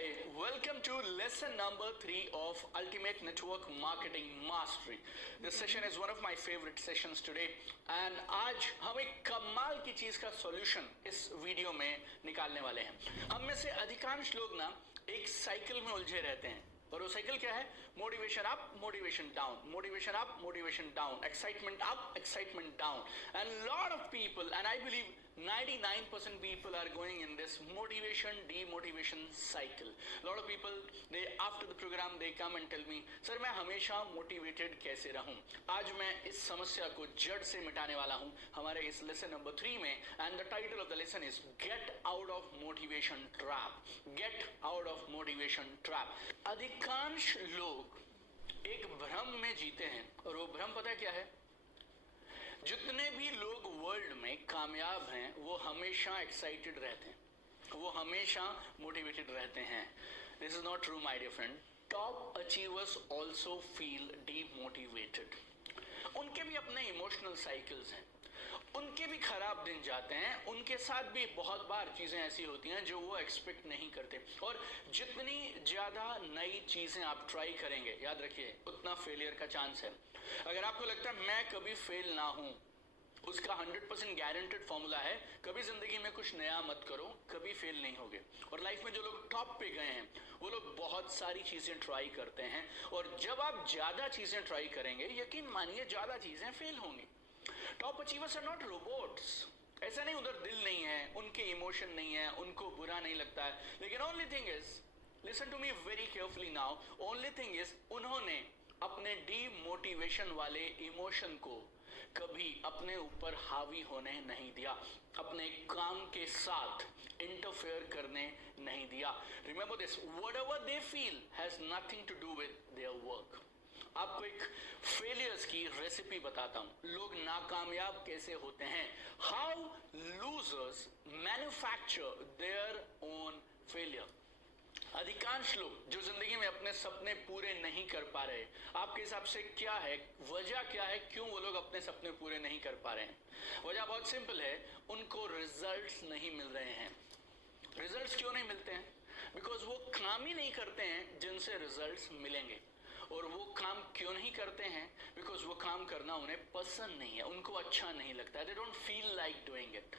Hi, welcome to lesson number 3 of Ultimate Network Marketing Mastery. This session is one of my favorite sessions today and आज हम एक कमाल की चीज का सॉल्यूशन इस वीडियो में निकालने वाले हैं। हम में से अधिकांश लोग ना एक साइकिल में उलझे रहते हैं और वो साइकिल क्या है? Motivation up, motivation down, motivation up, motivation down, excitement up, excitement down, and lot of people and I believe 99% people are going in this motivation demotivation cycle. Lot of people, they after the program they come and tell me, sir मैं हमेशा motivated कैसे रहूं? आज मैं इस समस्या को जड़ से मिटाने वाला हूं हमारे इस lesson number 3 में, and the title of the lesson is Get Out of Motivation Trap. Get out of motivation trap. अधिकांश लोग एक भ्रम में जीते हैं और वो भ्रम पता क्या है? जितने भी लोग वर्ल्ड में कामयाब हैं वो हमेशा एक्साइटेड रहते हैं, वो हमेशा मोटिवेटेड रहते हैं. This is not true my dear friend. Top achievers also feel demotivated. उनके भी अपने इमोशनल साइकिल्स हैं, उनके भी खराब दिन जाते हैं, उनके साथ भी बहुत बार चीजें ऐसी होती हैं जो वो एक्सपेक्ट नहीं करते. और जितनी ज्यादा नई चीजें आप ट्राई करेंगे, याद रखिए, उतना फेलियर का चांस है. अगर आपको लगता है मैं कभी फेल ना हूं, उसका 100% गारंटेड फॉर्मूला है कभी जिंदगी में कुछ नया मत करो, कभी फेल नहीं होगे. और लाइफ में जो लोग टॉप पे गए हैं वो लोग बहुत सारी चीजें ट्राई करते हैं, और जब आप ज्यादा चीजें ट्राई करेंगे यकीन मानिए ज्यादा चीजें फेल होंगी. Top achievers are not robots. ऐसा नहीं उधर दिल नहीं है, उनके इमोशन नहीं है, उनको बुरा नहीं लगता है, लेकिन only thing is, listen to me very carefully now, only thing is उन्होंने अपने डीमोटिवेशन वाले इमोशन को कभी अपने ऊपर हावी होने नहीं दिया, अपने काम के साथ इंटरफेयर करने नहीं दिया. Remember this, whatever they feel has nothing to do with their work. आपको एक फेलियर्स की रेसिपी बताता हूं. लोग नाकामयाब कैसे होते हैं. How losers manufacture their own failure. अधिकांश लोग जो जिंदगी में अपने सपने पूरे नहीं कर पा रहे, आपके हिसाब से क्या है वजह, क्या है क्यों वो लोग अपने सपने पूरे नहीं कर पा रहे हैं? वजह बहुत सिंपल है, उनको रिजल्ट्स नहीं मिल रहे हैं. रिजल्ट्स क्यों नहीं मिलते हैं? बिकॉज वो काम ही नहीं करते हैं जिनसे रिजल्ट्स मिलेंगे. और वो काम क्यों नहीं करते हैं? बिकॉज वो काम करना उन्हें पसंद नहीं है, उनको अच्छा नहीं लगता है. They don't feel like doing it.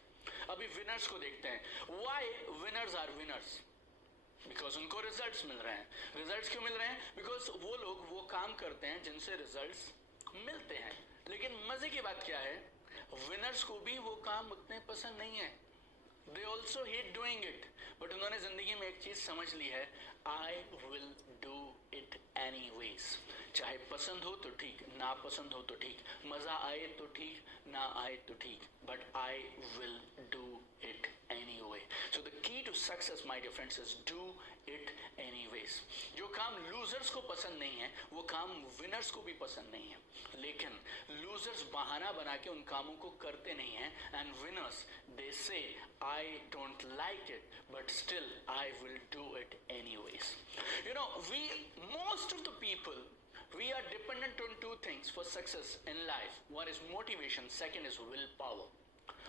अभी विनर्स को देखते हैं. Why winners are winners? Because उनको रिजल्ट्स मिल रहे हैं. रिजल्ट्स क्यों मिल रहे हैं? बिकॉज वो लोग वो काम करते हैं जिनसे रिजल्ट्स मिलते हैं. लेकिन मजे की बात क्या है, विनर्स को भी वो काम उतने पसंद नहीं है. They also hate doing it. But उन्होंने जिंदगी में एक चीज समझ ली है, I will do it any ways. चाहे पसंद हो तो ठीक, ना पसंद हो तो ठीक, मजा आए तो ठीक, ना आए तो ठीक, but I will do it anyway. So the key to success, my dear friends, is do it anyways. जो काम losers को पसंद नहीं है वो काम winners को भी पसंद नहीं है, लेकिन losers बहाना बना के उन कामों को करते नहीं हैं, and winners they say I don't like it but still I will do it anyways. You know, most of the people, we are dependent on two things for success in life. One is motivation, second is willpower.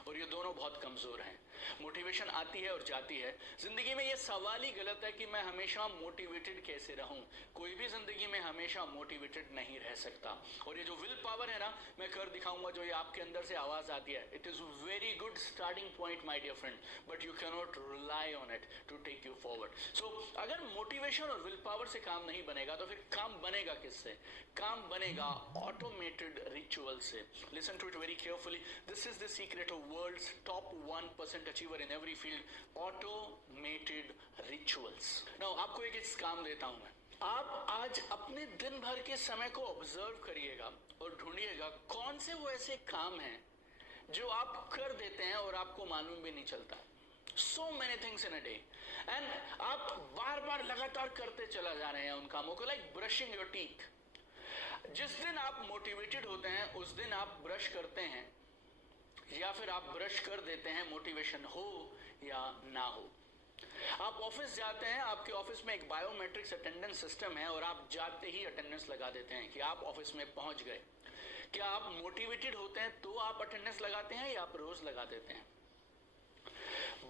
और ये दोनों बहुत कमजोर हैं. Motivation आती है और जाती है. जिंदगी में ये सवाल ही गलत है कि मैं हमेशा मोटिवेटेड कैसे रहूं. कोई भी जिंदगी में हमेशा मोटिवेटेड नहीं रह सकता. और ये जो विल पावर है ना, मैं कर दिखाऊंगा, जो ये आपके अंदर से आवाज आती है, it is very good starting point my dear friend, but you can not rely on it to take you forward. So अगर मोटिवेशन और विल पावर से काम नहीं बनेगा तो फिर काम बनेगा किससे? काम बनेगा ऑटोमेटेड रिचुअल से. Listen to it very carefully. This is the secret of world's top 1% achiever in every field. Automated rituals. Now आपको एक काम देता हूं मैं. आप आज अपने दिन भर के समय को ऑब्जर्व करिएगा और ढूंढिएगा कौन से वो ऐसे काम हैं जो आप कर देते हैं और आपको मालूम भी नहीं चलता. So many things in a day. And आप बार बार लगातार करते चला जा रहे हैं उन कामों को. like brushing your teeth. जिस दिन आप मोटिवेटेड होते हैं उस दिन आप ब्रश करते हैं, या फिर आप ब्रश कर देते हैं, मोटिवेशन हो या ना हो. आप ऑफिस जाते हैं, आपके ऑफिस में एक बायोमेट्रिक्स अटेंडेंस सिस्टम है और आप जाते ही अटेंडेंस लगा देते हैं कि आप ऑफिस में पहुंच गए. क्या आप मोटिवेटेड होते हैं तो आप अटेंडेंस लगाते हैं या आप रोज लगा देते हैं?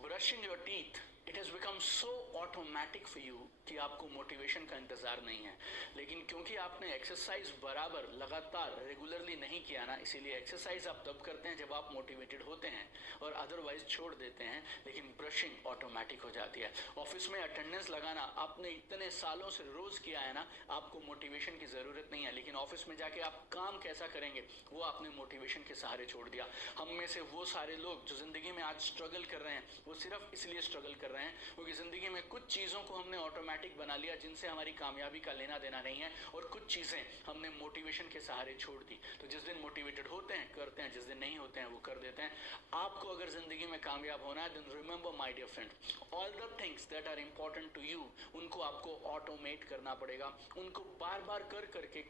Brushing your teeth, it has become so automatic for you कि आपको मोटिवेशन का इंतजार नहीं है, लेकिन क्योंकि आपने एक्सरसाइज बराबर लगातार रेगुलरली नहीं किया ना, इसीलिए एक्सरसाइज आप तब करते हैं जब आप मोटिवेटेड होते हैं और अदरवाइज छोड़ देते हैं, लेकिन ब्रशिंग ऑटोमेटिक हो जाती है। ऑफिस में अटेंडेंस लगाना आपने इतने सालों से रोज किया है ना, आपको मोटिवेशन की जरूरत नहीं है, लेकिन ऑफिस में जाके आप काम कैसा करेंगे वो आपने मोटिवेशन के सहारे छोड़ दिया। हम में से वो सारे लोग जो जिंदगी में आज स्ट्रगल कर रहे हैं, वो सिर्फ इसलिए स्ट्रगल कर रहे हैं क्योंकि जिंदगी में कुछ चीजों को हमने ऑटोमेटिक बना लिया जिनसे हमारी कामयाबी का लेना देना नहीं है, और कुछ चीजें हमने मोटिवेशन के सहारे छोड़ दी। तो जिस दिन मोटिवेटेड होते हैं करते हैं, जिस दिन नहीं होते हैं वो कर देते हैं। आपको अगर जिंदगी में कामयाब होना है, then remember my dear friend, all the things that are important to you, उनको आपको ऑटोमेट करना पड़ेगा। उनको बार बार कर करके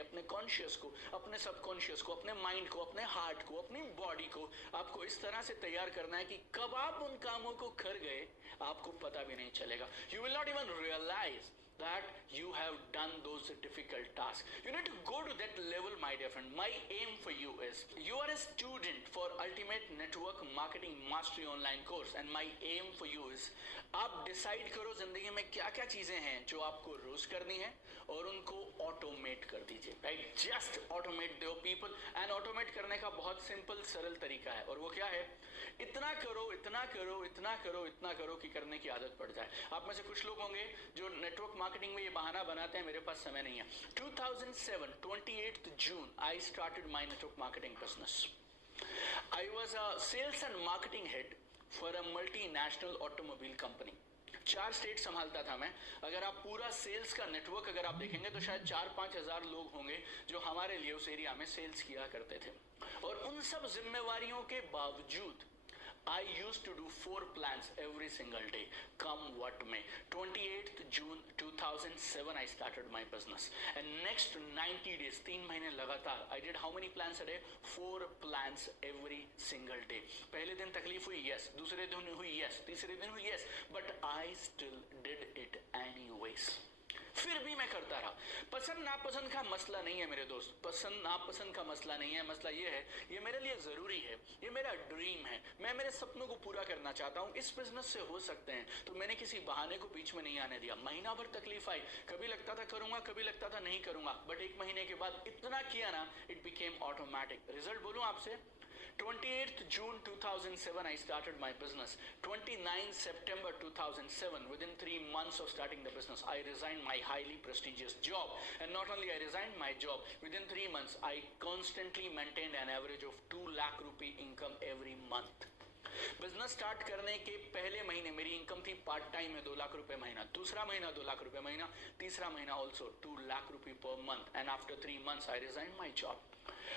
अपने कॉन्शियस को, अपने सबकॉन्शियस को, अपने माइंड को, अपने हार्ट को, अपनी बॉडी को आपको इस तरह से तैयार करना है कि कब आप उन कामों को कर गए आपको पता भी नहीं चलेगा। You will not even realise that you have done those difficult tasks. You need to go to that level, my dear friend. My aim for you is, you are a student for Ultimate Network Marketing Mastery online course, and my aim for you is, आप decide करो जिंदगी में क्या क्या चीजें हैं जो आपको रोज करनी है और उनको ऑटोमेट कर दीजिए, राइट? जस्ट ऑटोमेट दो पीपल। एंड ऑटोमेट करने का बहुत सिंपल सरल तरीका है, और वो क्या है? इतना करो इतना करो इतना करो इतना करो कि करने की आदत पड़ जाए। आप में से कुछ लोग होंगे जो नेटवर्क मार्केटिंग में ये बहाना बनाते हैं, मेरे पास समय नहीं है। 2007 28th June I started my network marketing business. I was a sales and marketing head for a multinational automobile company. 4 state संभालता था मैं। अगर आप पूरा सेल्स का नेटवर्क अगर आप देखेंगे तो शायद 4-5 हजार लोग होंगे जो हमारे लिए उस एरिया में सेल्स किया करते थे। और उन सब जिम्मेवारियों के बावजूद I used to do 4 plans every single day, come what may. 28th June 2007 I started my business, and next 90 days, 3 महीने लगातार, I did how many plans a day? 4 plans every single day. पहले दिन तकलीफ हुई, yes. दूसरे दिन हुई, yes. तीसरे दिन हुई, yes. But I still did it anyways. फिर भी मैं करता रहा। पसंद नापसंद का मसला नहीं है मेरे दोस्त, पसंद नापसंद का मसला नहीं है। मसला ये है, ये मेरे लिए जरूरी है, ये मेरा ड्रीम है, मैं मेरे सपनों को पूरा करना चाहता हूँ, इस बिजनेस से हो सकते हैं। तो मैंने किसी बहाने को बीच में नहीं आने दिया। महीना भर तकलीफ आई, कभी लगता था करूंगा, कभी लगता था नहीं करूंगा, बट 1 महीने के बाद इतना किया ना, इट बिकेम ऑटोमेटिक। रिजल्ट बोलूं आपसे, 28th June 2007 I started my business. 29th September 2007, within 3 months of starting the business, I resigned my highly prestigious job. And not only I resigned my job, within 3 months I constantly maintained an average of 2 lakh rupee income every month. Business start करने के पहले महीने मेरी income थी part time में 2 लाख रुपए महीना, दूसरा महीना 2 लाख रुपए महीना, तीसरा महीना ऑल्सो 2 लाख रुपए per month. And after 3 months I resigned my job.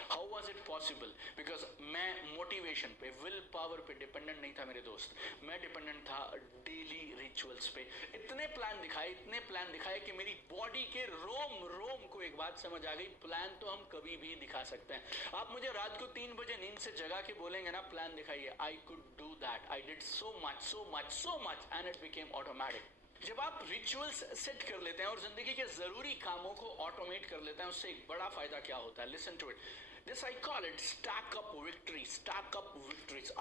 How was it possible? Because मैं मोटिवेशन पे, विल पावर पे डिपेंडेंट नहीं था मेरे दोस्त, मैं डिपेंडेंट था डेली रिचुअल्स पे। इतने प्लान दिखाए कि मेरी बॉडी के रोम रोम को एक बात समझ आ गई, प्लान तो हम कभी भी दिखा सकते हैं। आप मुझे रात को 3 बजे नींद से जगा के बोलेंगे ना प्लान दिखाइए, I could do that. I did so much and it became automatic. जब आप रिचुअल्स सेट कर लेते हैं और जिंदगी के जरूरी कामों को ऑटोमेट कर लेते हैं, उससे एक बड़ा फायदा क्या होता है? Listen to it. This I call it stack up victories.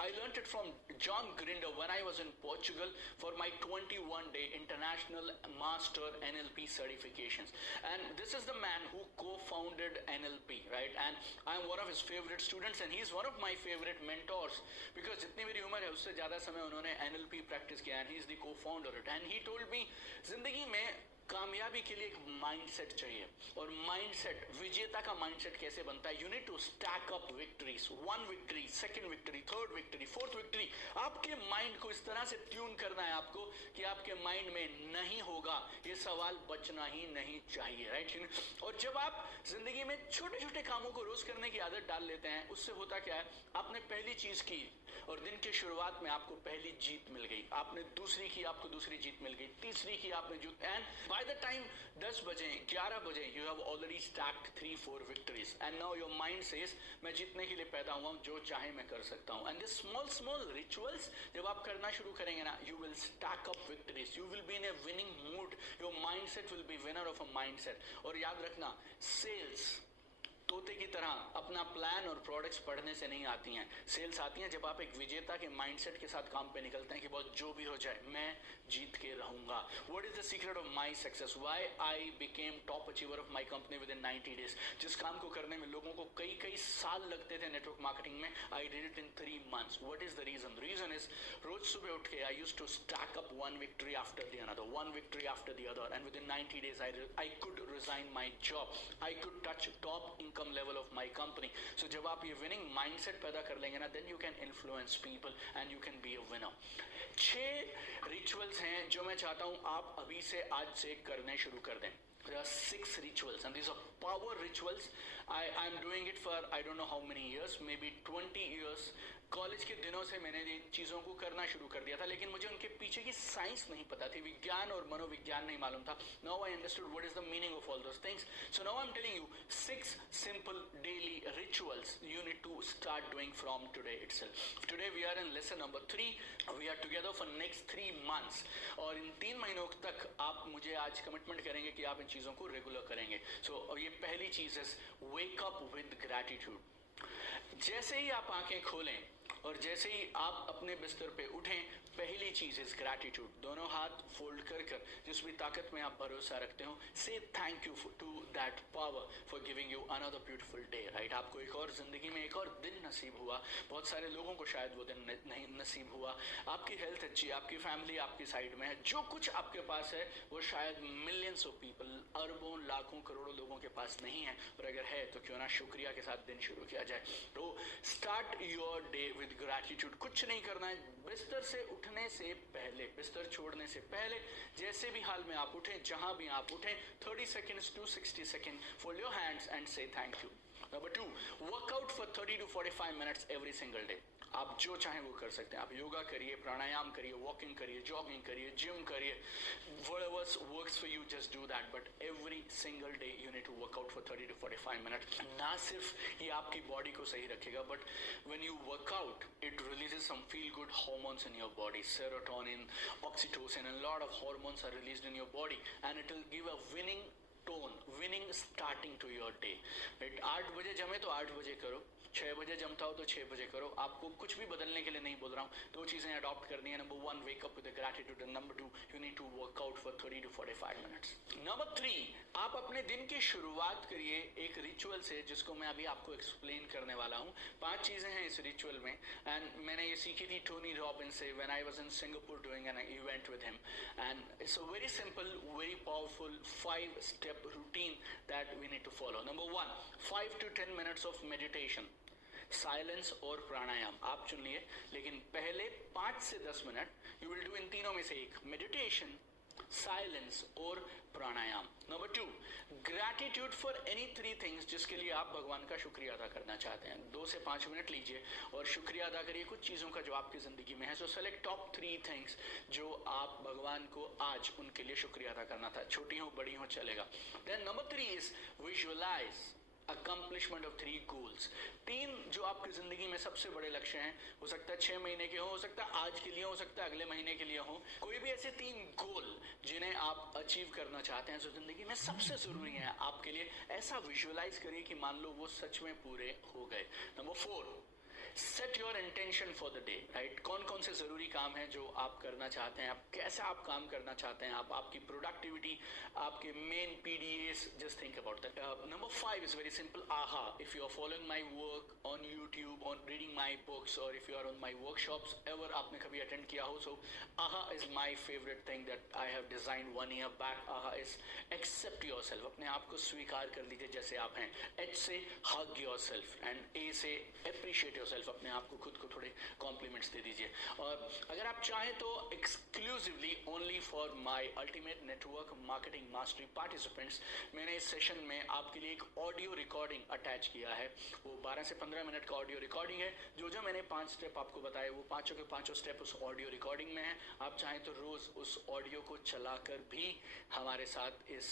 I learned it from John Grinder when I was in Portugal for my 21-day international master NLP certifications. And this is the man who co-founded NLP, right? And I'm one of his favorite students and he's one of my favorite mentors because जितनी मेरी उम्र है उससे ज्यादा समय उन्होंने NLP practice किया and he's the co-founder of it. And he told me जिंदगी में कामयाबी के लिए एक माइंडसेट चाहिए, और माइंडसेट, विजेता का माइंडसेट कैसे बनता है? You need to stack up victories, 1 victory, 2nd victory, 3rd victory, 4th victory. आपके माइंड को इस तरह से ट्यून करना है आपको कि आपके माइंड में नहीं होगा ये सवाल बचना ही नहीं चाहिए, राइट? और जब आप जिंदगी में छोटे छोटे कामों को रोज करने की आदत डाल लेते हैं, उससे होता क्या है? आपने पहली चीज की और दिन के शुरुआत में आपको पहली जीत मिल गई, आपने दूसरी की, आपको दूसरी जीत मिल गई, तीसरी की, आपने जीत, एंड by the time 10 बजे 11 बजे you have already stacked 3-4 victories and now your mind says मैं जीतने के लिए पैदा हुआ हूँ, जो चाहे मैं कर सकता हूँ। and this small rituals जब आप करना शुरू करेंगे ना, you will stack up victories, you will be in a winning mood, your mindset will be winner of a mindset। और याद रखना, sales तोते की तरह अपना प्लान और प्रोडक्ट्स पढ़ने से नहीं आती हैं, सेल्स आती हैं जब आप एक विजेता के माइंडसेट के साथ काम पे निकलते हैं कि बहुत जो भी हो जाए मैं जीत के रहूंगा। What is the secret of my success, why I became top achiever of my company with in 90 days. जिस काम को करने में लोगों को कई कई साल लगते थे नेटवर्क मार्केटिंग में, I did it in 3 months। What is the reason? Reason is रोज सुबह उठ के I used to stack up one victory after the another, one victory after the other, and within 90 days I could resign my job, I could touch top income level of my company. So जब आप ये winning mindset पैदा कर लेंगे ना, then you can influence people and you can be a winner. 6 rituals हैं जो मैं चाहता हूं आप अभी से, आज से करने शुरू कर दें। There are 6 rituals and these are power rituals. I'm doing it for I don't know how many years, maybe 20 years. College के दिनों से मैंने इन चीज़ों को करना शुरू कर दिया था, लेकिन मुझे उनके पीछे की साइंस नहीं पता थी, विज्ञान और मनोविज्ञान नहीं मालूम था। Now I understood what is the meaning of all those things. So now I am telling you 6 simple daily rituals you need to start doing from today itself. Today we are in lesson number 3, we are together for next 3 months, और इन 3 महीनों तक आप मुझे आज commitment करेंगे कि आप इन चीज़ों को रेगुलर करेंगे। सो ये पहली चीज़ है, वेक अप विद ग्रैटिट्यूड। जैसे ही आप आंखें खोलें और जैसे ही आप अपने बिस्तर पे उठें, पहली चीज इज ग्रैटिट्यूड। दोनों हाथ फोल्ड कर कर जिस भी ताकत में आप भरोसा रखते हो, say thank you to that power for giving you another beautiful day, right. आपको एक और जिंदगी में एक और दिन नसीब हुआ, बहुत सारे लोगों को शायद वो दिन नहीं नसीब हुआ। आपकी हेल्थ अच्छी, आपकी फैमिली आपकी साइड में है, जो कुछ आपके पास है वो शायद मिलियंस ऑफ पीपल, अरबों लाखों करोड़ों लोगों के पास नहीं है, और अगर है तो क्यों ना शुक्रिया के साथ दिन शुरू किया जाए। तो start your day with gratitude. कुछ नहीं करना है, बिस्तर से उठने से पहले, बिस्तर छोड़ने से पहले, जैसे भी हाल में आप उठें, जहां भी आप उठें, 30 seconds to 60 seconds, fold your hands and say thank you। Number 2, work out for 30 to 45 minutes every single day। आप जो चाहें वो कर सकते हैं, आप योगा करिए, प्राणायाम करिए, वॉकिंग करिए, जॉगिंग करिए, जिम करिए, whatever works for you, just do that, but every single day you need to work out for 30 to 45 minutes। ना सिर्फ ये आपकी बॉडी को सही रखेगा, but when you work out it releases some feel good hormones in your body, serotonin, oxytocin, and a lot of hormones are released in your body, and it will give a winning tone, winning starting to your day, right। 8 बजे जमे तो 8 बजे करो, 6 बजे जमता हो तो 6 बजे करो। आपको कुछ भी बदलने के लिए नहीं बोल रहा हूँ, 2 चीजें अडॉप्ट करनी है। Number 1, wake up with gratitude, and number 2, you need to work out for 30 to 45 minutes। नंबर 3, आप अपने दिन की शुरुआत करिए एक रिचुअल से, जिसको मैं अभी आपको एक्सप्लेन करने वाला हूँ। 5 चीजें हैं इस रिचुअल में, एंड मैंने ये सीखी थी टोनी रॉबिन्स से when I was in Singapore doing an event with him, and it's a very simple, very powerful 5-step routine that we need to follow। Number 1, 5 to 10 minutes of meditation, silence और प्राणायाम आप चुन लिए, लेकिन पहले 5 से 10 minute you will do in तीनों में से एक, मेडिटेशन, साइलेंस और pranayama. Number 2, gratitude for any 3 things जिसके लिए आप भगवान का शुक्रिया अदा करना चाहते हैं। 2 से 5 मिनट लीजिए और शुक्रिया अदा करिए कुछ चीजों का जो आपकी जिंदगी में है। सो सेलेक्ट टॉप 3 थिंग्स जो आप भगवान को आज उनके लिए शुक्रिया अदा करना था, छोटी हो बड़ी हो चलेगा। Then number 3 is visualise accomplishment of 3 goals। 3 जो आपकी जिंदगी में सबसे बड़े लक्ष्य हैं, हो सकता है 6 महीने के हो सकता है आज के लिए, हो सकता है अगले महीने के लिए हो, कोई भी ऐसे 3 गोल जिन्हें आप अचीव करना चाहते हैं, जो जिंदगी में सबसे जरूरी है आपके लिए, ऐसा विजुअलाइज करिए कि मान लो वो सच में पूरे हो गए। Number 4, set your intention for the day, right. कौन कौन से जरूरी काम हैं जो आप करना चाहते हैं, आप कैसे आप काम करना चाहते हैं, आप आपकी प्रोडक्टिविटी, आपके main PDAs, just think about that. Number 5 is very simple, aha. If you are following my work on YouTube, on reading my books, और if you are on my workshops ever, आपने कभी attend किया हो, so aha is my favourite thing that I have designed 1 year back. Aha is accept yourself, अपने आप को स्वीकार कर लीजिए जैसे आप हैं। H से हग योरसेल्फ, एंड A से एप्रिशिएट योरसेल्फ, अपने आप को खुद को थोड़े कॉम्प्लीमेंट्स दे दीजिए। और अगर आप चाहें तो exclusively only for my ultimate network marketing mastery participants, मैंने इस सेशन में आपके लिए एक ऑडियो रिकॉर्डिंग अटैच किया है। वो 12 से 15 मिनट का ऑडियो रिकॉर्डिंग है। जो जो मैंने 5 स्टेप आपको बताए, वो पांचों के पांचों स्टेप उस ऑडियो रिकॉर्डिंग में है। आप चाहें तो रोज उस ऑडियो को चलाकर भी हमारे साथ इस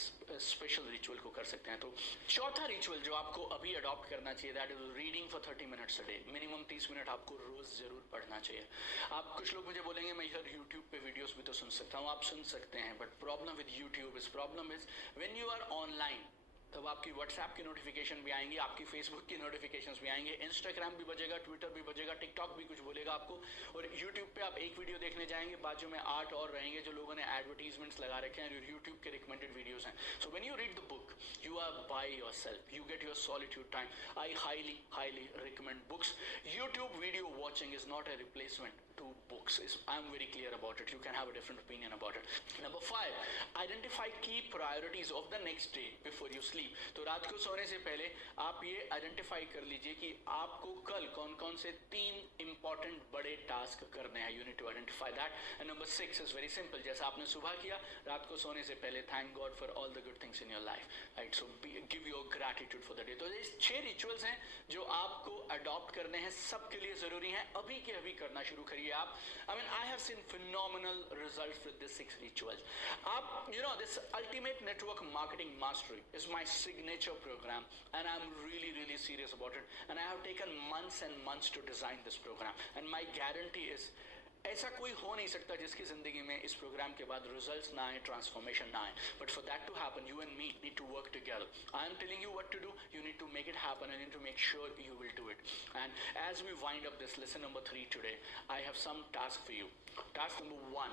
स्पेशल रिचुअल को कर सकते हैं। तो चौथा रिचुअल जो आपको अभी अडॉप्ट करना चाहिए, that is reading for 30 minutes a day. Minimum 30 minute आपको रोज जरूर पढ़ना चाहिए। आप कुछ लोग मुझे बोलेंगे मैं इधर यूट्यूब पे वीडियोस भी तो सुन सकता हूँ, आप सुन सकते हैं, but problem with YouTube is when you are online तब आपकी व्हाट्सएप की नोटिफिकेशन भी आएंगी, आपकी फेसबुक की नोटिफिकेशंस भी आएंगे, इंस्टाग्राम भी बजेगा, ट्विटर भी बजेगा, टिकटॉक भी कुछ बोलेगा आपको, और यूट्यूब पे आप एक वीडियो देखने जाएंगे, बाजू में 8 और रहेंगे जो लोगों ने एडवर्टीजमेंट्स लगा रखे हैं, यूट्यूब के रिकमेंडेड वीडियोस हैं. So when you read the book, you are by yourself, you get your solitude time. I highly recommend books. YouTube video watching is not a replacement to books. I'm very clear about it. You can have a different opinion about it. Number 5, identify key priorities of the next day before you sleep. तो रात को सोने से पहले आप ये identify कर लीजिए कि आपको कल कौन कौन से 3 इंपॉर्टेंट बड़े टास्क करने हैं. You need to identify that. And number 6 is very simple. जैसा आपने सुबह किया, रात को सोने से पहले thank God for all the good things in your life. Right? So give your gratitude for the day. तो ये 6 रिचुअल्स हैं जो आपको अडॉप्ट करने हैं, सबके लिए जरूरी हैं. अभी के अभी करना शुरू करिए आप. I mean, I have seen phenomenal results with these 6 rituals. This Ultimate Network Marketing Mastery is my signature program, and I'm really serious about it. And I have taken months and months to design this program. And my guarantee is, ऐसा कोई हो नहीं सकता जिसकी जिंदगी में इस programme के बाद रिजल्ट्स ना आए, ट्रांसफॉर्मेशन ना आए. But for that to happen, you and me need to work together. I am telling you what to do, you need to make it happen and need to make sure you will do it. And as we wind up this lesson number 3 today, I have some task for you. Task number 1,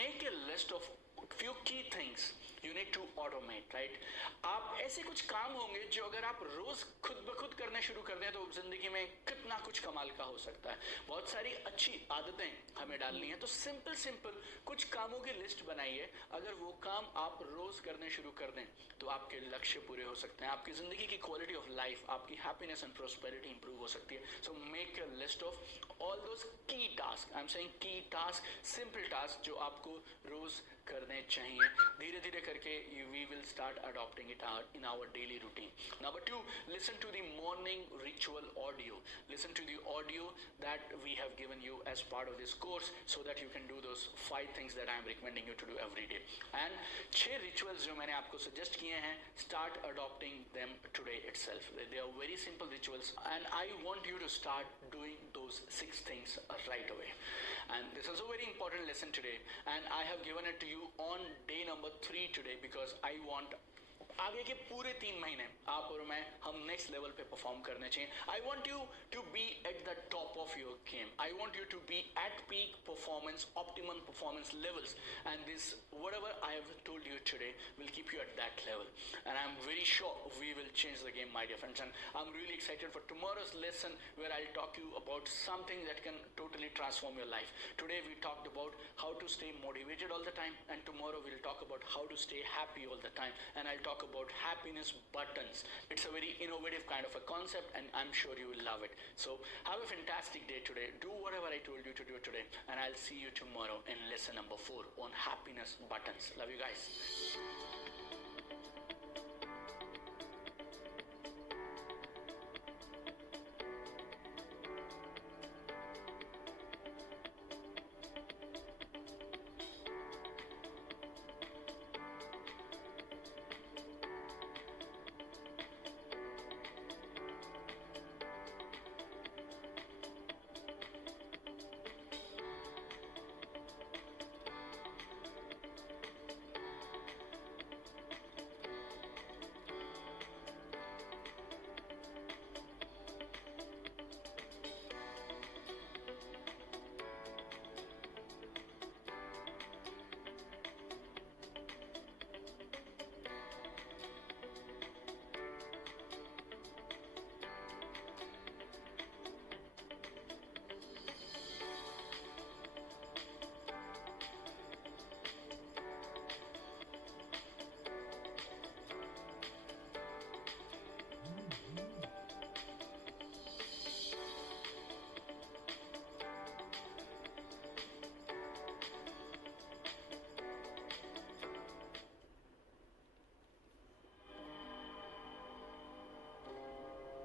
make a list of few key things you need to automate, right? आप ऐसे कुछ काम होंगे जो अगर आप रोज खुद ब खुद करने शुरू कर दें तो जिंदगी में कितना कुछ कमाल का हो सकता है. बहुत सारी अच्छी आदतें हमें डालनी है, तो सिंपल कुछ कामों की लिस्ट बनाइए. अगर वो काम आप रोज करने शुरू कर दें तो आपके लक्ष्य पूरे हो सकते हैं, आपकी जिंदगी की क्वालिटी ऑफ लाइफ, आपकी हैप्पीनेस एंड प्रोस्पेरिटी इंप्रूव हो सकती है. So make a list of all दोस की टास्क. आई एम सेइंग की टास्क, सिंपल टास्क जो आपको रोज करने चाहिए. धीरे धीरे करके we will start adopting it in our daily routine. Number 2, listen to the morning ritual audio. Listen to the audio that we have given you as part of this course so that you can do those 5 things that I am recommending you to do every day. And 6 rituals जो मैंने आपको suggest किए हैं, start adopting them today itself. They are very simple rituals and I want you to start doing those 6 things right away. And this is a very important lesson today, and I have given it to you on day number 3 today because I want आगे के पूरे 3 महीने आप और मैं हम next level पे perform करने चाहिए. I want you to be at the top of your game. I want you to be at peak performance, optimum performance levels, and this whatever I have told you today will keep you at that level. And I'm very sure we will change the game, my dear friends. And I'm really excited for tomorrow's lesson where I'll talk you about something that can totally transform your life. Today we talked about how to stay motivated all the time, and tomorrow we'll talk about how to stay happy all the time. And I'll talk about happiness buttons. It's a very innovative kind of a concept, and I'm sure you will love it. So have a fantastic day today. Do whatever I told you to do today, and I'll see you tomorrow in lesson number 4 on happiness buttons. Love you guys.